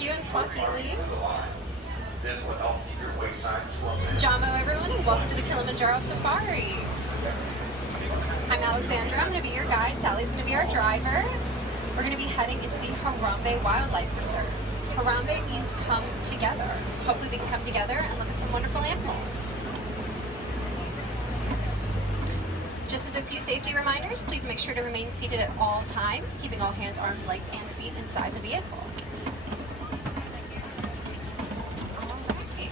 you and Swahili. Jambo, everyone, and welcome to the Kilimanjaro Safari. I'm Alexandra. I'm going to be your guide. Sally's going to be our driver. We're going to be heading into the Harambe Wildlife Reserve. Harambe means come together. So hopefully we can come together and look at some wonderful animals. Just as a few safety reminders, please make sure to remain seated at all times, keeping all hands, arms, legs, and feet inside the vehicle. Alright.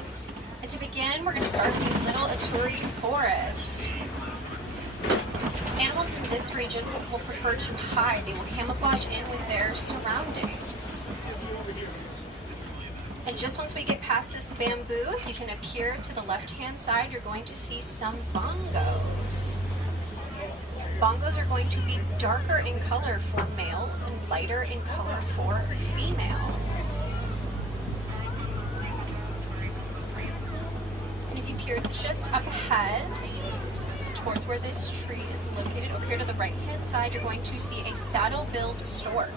And to begin, we're going to start with the Little Ituri Forest. Animals in this region will prefer to hide. They will camouflage in with their surroundings. And just once we get past this bamboo, if you can appear to the left-hand side, you're going to see some bongos. Bongos are going to be darker in color for males and lighter in color for females. And if you peer just up ahead towards where this tree is located, over here to the right-hand side, you're going to see a saddle-billed stork.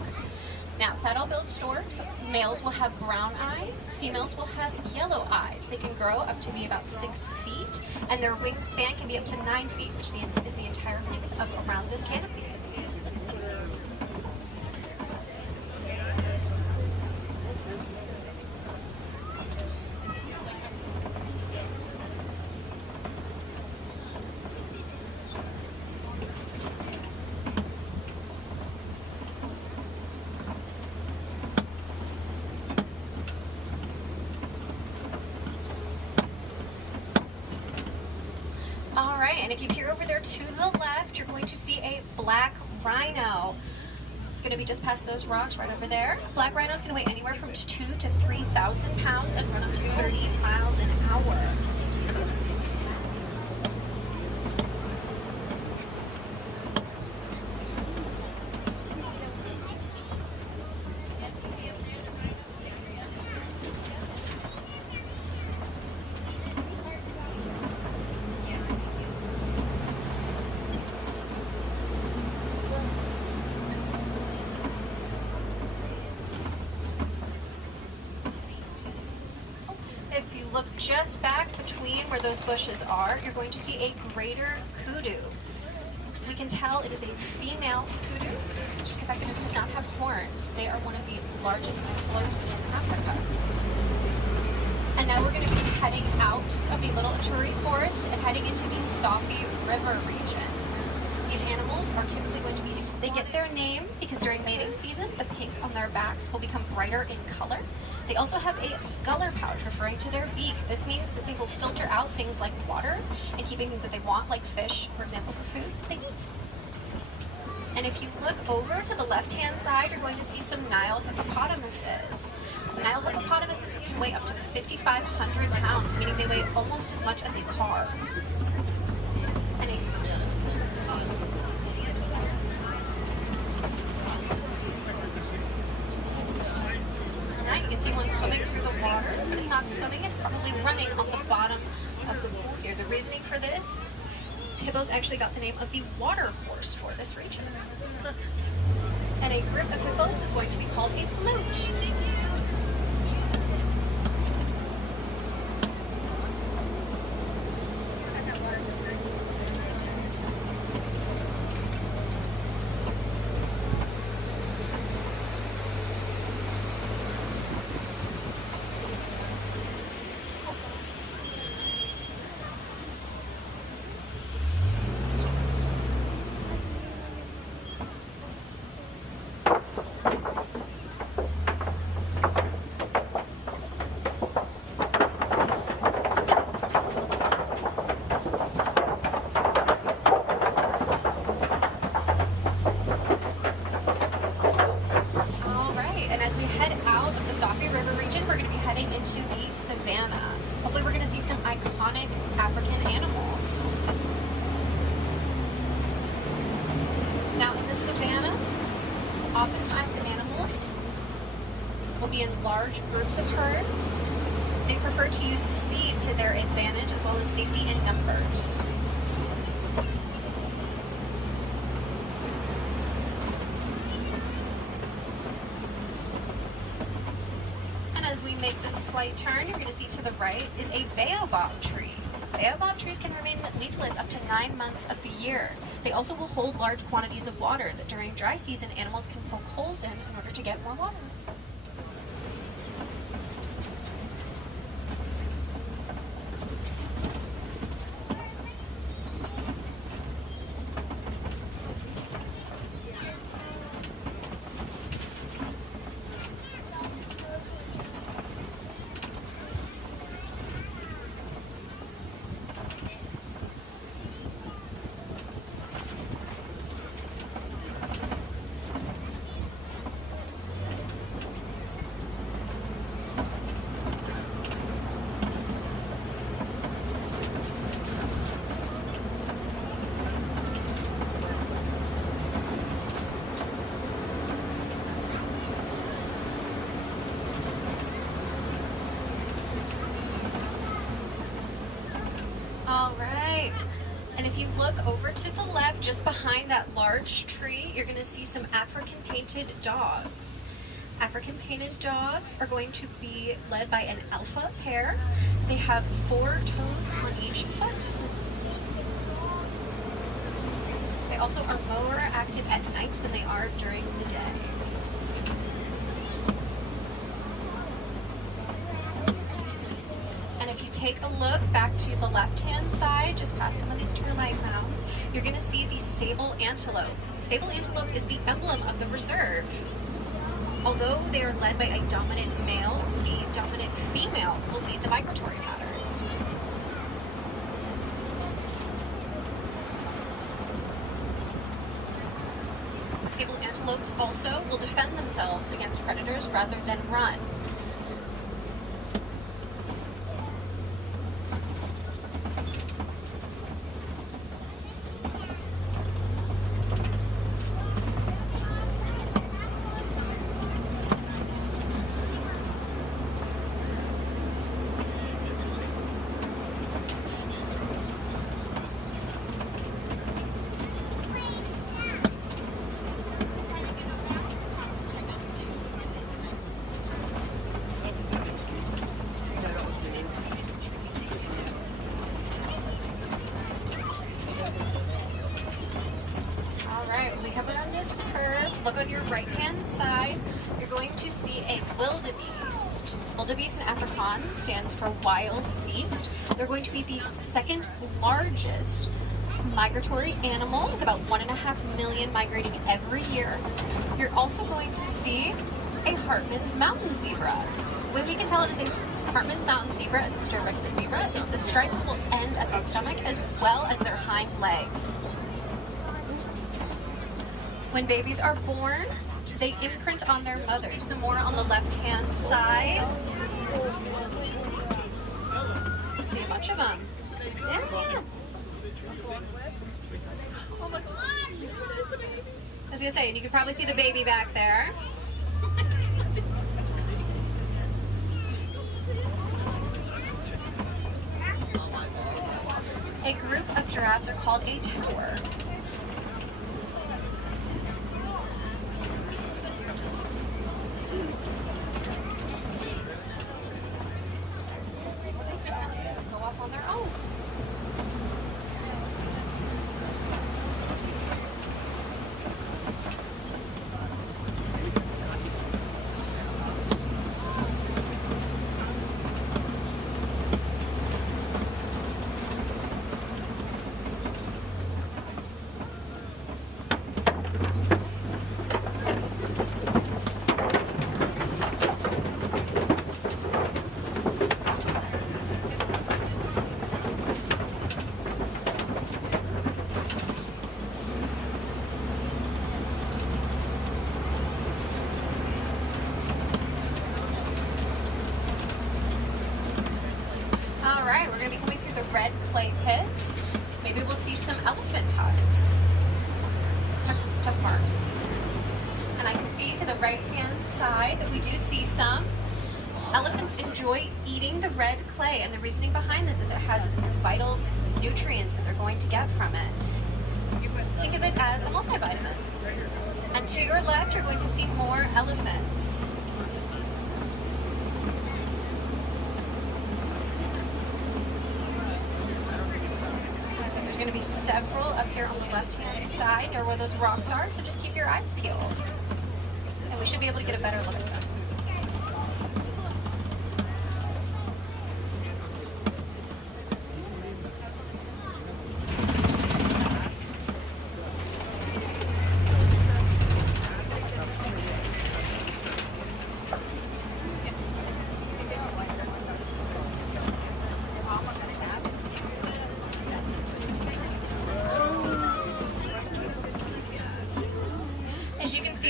Now, saddle-billed storks, males will have brown eyes, females will have yellow eyes. They can grow up to be about 6 feet, and their wingspan can be up to 9 feet, which is the entire length of around this canopy. Alright, and if you peer over there to the left, you're going to see a black rhino. It's going to be just past those rocks right over there. Black rhino is going to weigh anywhere from 2,000 to 3,000 pounds and run up to 30 miles an hour. If you look just back between where those bushes are, you're going to see a greater kudu. So we can tell it is a female kudu, just the fact that it does not have horns. They are one of the largest antelopes in Africa. And now we're going to be heading out of the Little Ituri Forest and heading into the Safi River region. These animals are typically going to be, they get their name because during mating season, the pink on their backs will become brighter in color. They also have a guller pouch referring to their beak. This means that they will filter out things like water and keeping things that they want, like fish, for example, for food they eat. And if you look over to the left-hand side, you're going to see some Nile hippopotamuses. Nile hippopotamuses can weigh up to 5,500 pounds, meaning they weigh almost as much as a car. And you can see one swimming through the water, but it's not swimming, it's probably running on the bottom of the pool here. The reasoning for this, hippos actually got the name of the water horse for this region. And a group of hippos is going to be called a float. Safi River region, we're going to be heading into the Savannah. Hopefully we're going to see some iconic African animals. Now in the Savannah, oftentimes animals will be in large groups of herds. They prefer to use speed to their advantage as well as safety in numbers. make this slight turn, you're going to see to the right is a baobab tree. Baobab trees can remain leafless up to 9 months of the year. They also will hold large quantities of water that during dry season animals can poke holes in order to get more water. All right, and if you look over to the left, just behind that large tree, you're going to see some African painted dogs. African painted dogs are going to be led by an alpha pair. They have 4 toes on each foot. They also are more active at night than they are during the day. If you take a look back to the left-hand side, just past some of these termite mounds, you're going to see the sable antelope. Sable antelope is the emblem of the reserve. Although they are led by a dominant male, the dominant female will lead the migratory patterns. Sable antelopes also will defend themselves against predators rather than run. Look on your right-hand side, you're going to see a wildebeest. Wildebeest in Afrikaans stands for wild beast. They're going to be the second largest migratory animal, with about 1.5 million migrating every year. You're also going to see a Hartmann's mountain zebra. The way we can tell it is a Hartmann's mountain zebra as opposed to a regular zebra is the stripes will end at the stomach as well as their hind legs. When babies are born, they imprint on their mothers. Some more on the left-hand side. You see a bunch of them. Yeah. I was gonna say, and you can probably see the baby back there. A group of giraffes are called a tower. Go off on their own. We're going to be coming through the red clay pits. Maybe we'll see some elephant tusks. Tusk marks. And I can see to the right-hand side that we do see some. Elephants enjoy eating the red clay, and the reasoning behind this is it has vital nutrients that they're going to get from it. You would think of it as a multivitamin. And to your left, you're going to see more elephants. There's going to be several up here on the left-hand side near where those rocks are, so just keep your eyes peeled. And we should be able to get a better look at them.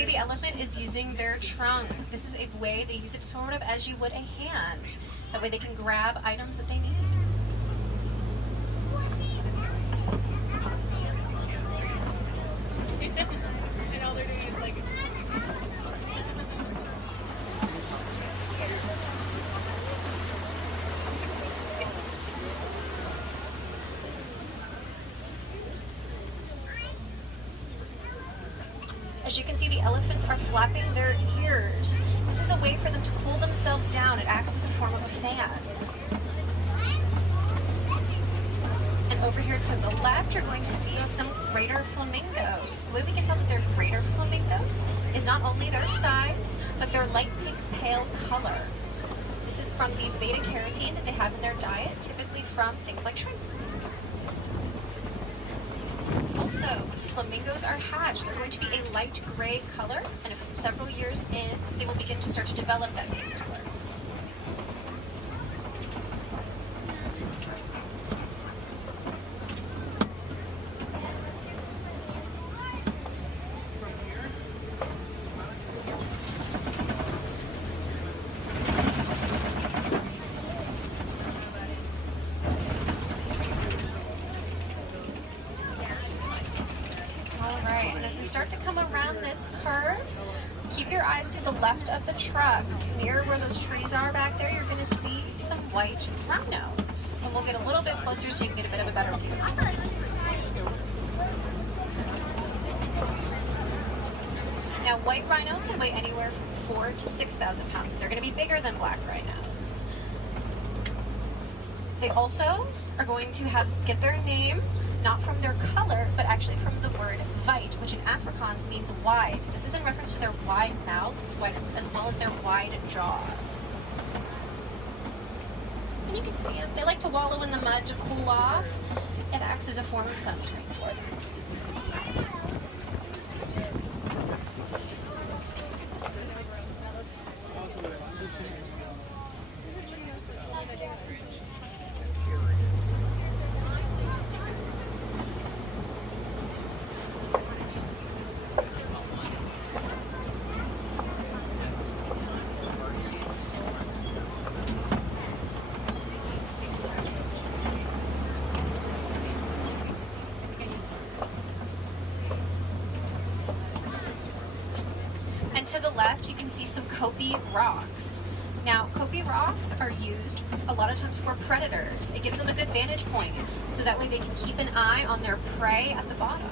The elephant is using their trunk. This is a way they use it sort of as you would a hand. That way they can grab items that they need. And all they're doing is like... As you can see, the elephants are flapping their ears. This is a way for them to cool themselves down. It acts as a form of a fan. And over here to the left, you're going to see some greater flamingos. The way we can tell that they're greater flamingos is not only their size, but their light pink pale color. This is from the beta carotene that they have in their diet, typically from things like shrimp. Also, flamingos are hatched. They're going to be a light gray color, and several years in, they will begin to start to develop that pink color. As we start to come around this curve, keep your eyes to the left of the truck. Near where those trees are back there, you're going to see some white rhinos. And we'll get a little bit closer so you can get a bit of a better view. Now, white rhinos can weigh anywhere from 4,000 to 6,000 pounds. So they're going to be bigger than black rhinos. They also are going to get their name not from their color, but actually from the word vite, which in Afrikaans means wide. This is in reference to their wide mouths as well as their wide jaw. And you can see them. They like to wallow in the mud to cool off. It acts as a form of sunscreen for them. To the left, you can see some Kopi rocks. Now, Kopi rocks are used a lot of times for predators. It gives them a good vantage point, so that way they can keep an eye on their prey at the bottom.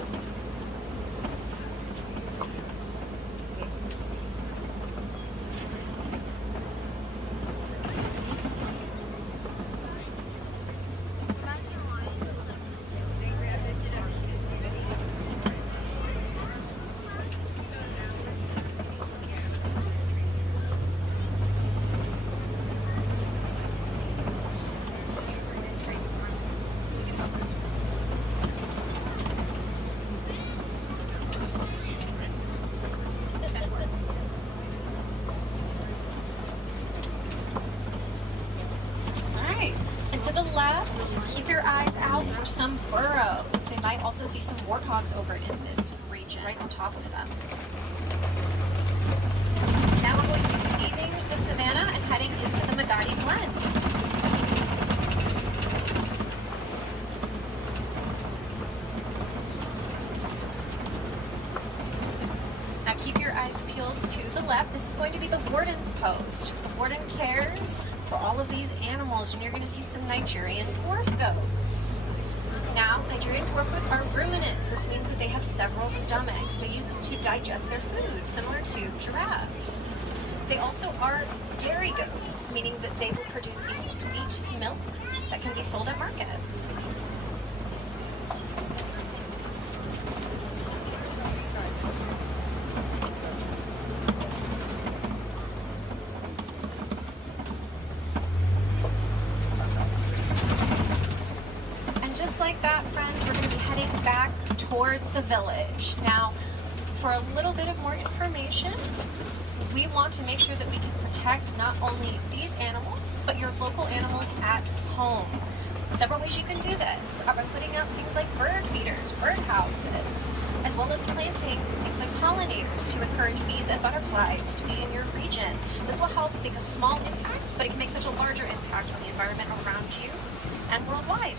To the left, so keep your eyes out for some burrows. We might also see some warthogs over in this region, right on top of them. Now we're going to be leaving the Savannah and heading into the Magatti Glen. Now keep your eyes peeled to the left. This is going to be the warden's post. The warden cares for all of these animals, and you're going to see some Nigerian dwarf goats. Now, Nigerian dwarf goats are ruminants. This means that they have several stomachs. They use this to digest their food, similar to giraffes. They also are dairy goats, meaning that they will produce a sweet milk that can be sold at market. towards the village. Now, for a little bit of more information, we want to make sure that we can protect not only these animals, but your local animals at home. Several ways you can do this are by putting up things like bird feeders, bird houses, as well as planting things like pollinators to encourage bees and butterflies to be in your region. This will help make a small impact, but it can make such a larger impact on the environment around you and worldwide.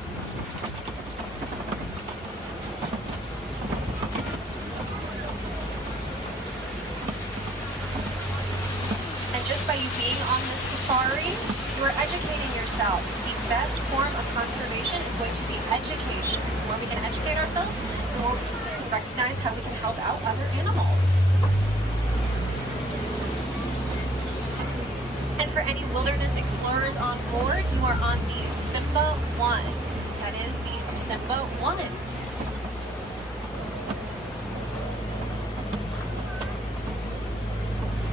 And just by you being on this safari, you are educating yourself. The best form of conservation is going to be education. The more we can educate ourselves, the more we can recognize how we can help out other animals. And for any wilderness explorers on board, you are on the Simba 1. That is the Simba 1.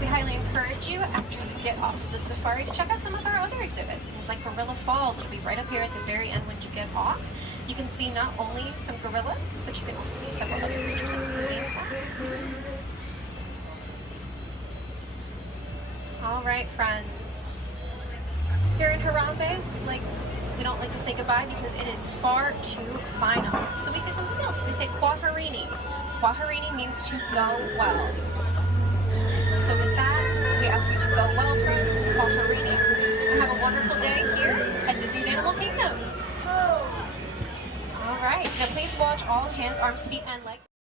We highly encourage you, after you get off the safari, to check out some of our other exhibits. Things like Gorilla Falls will be right up here at the very end when you get off. You can see not only some gorillas, but you can also see several other creatures, including bats. All right, friends. Here in Harambe, we don't like to say goodbye because it is far too final. So we say something else. We say kwaherini. Kwaherini means to go well. So with that, we ask you to go well, friends. Kwaherini, and have a wonderful day here at Disney's Animal Kingdom. All right. Now please watch all hands, arms, feet, and legs.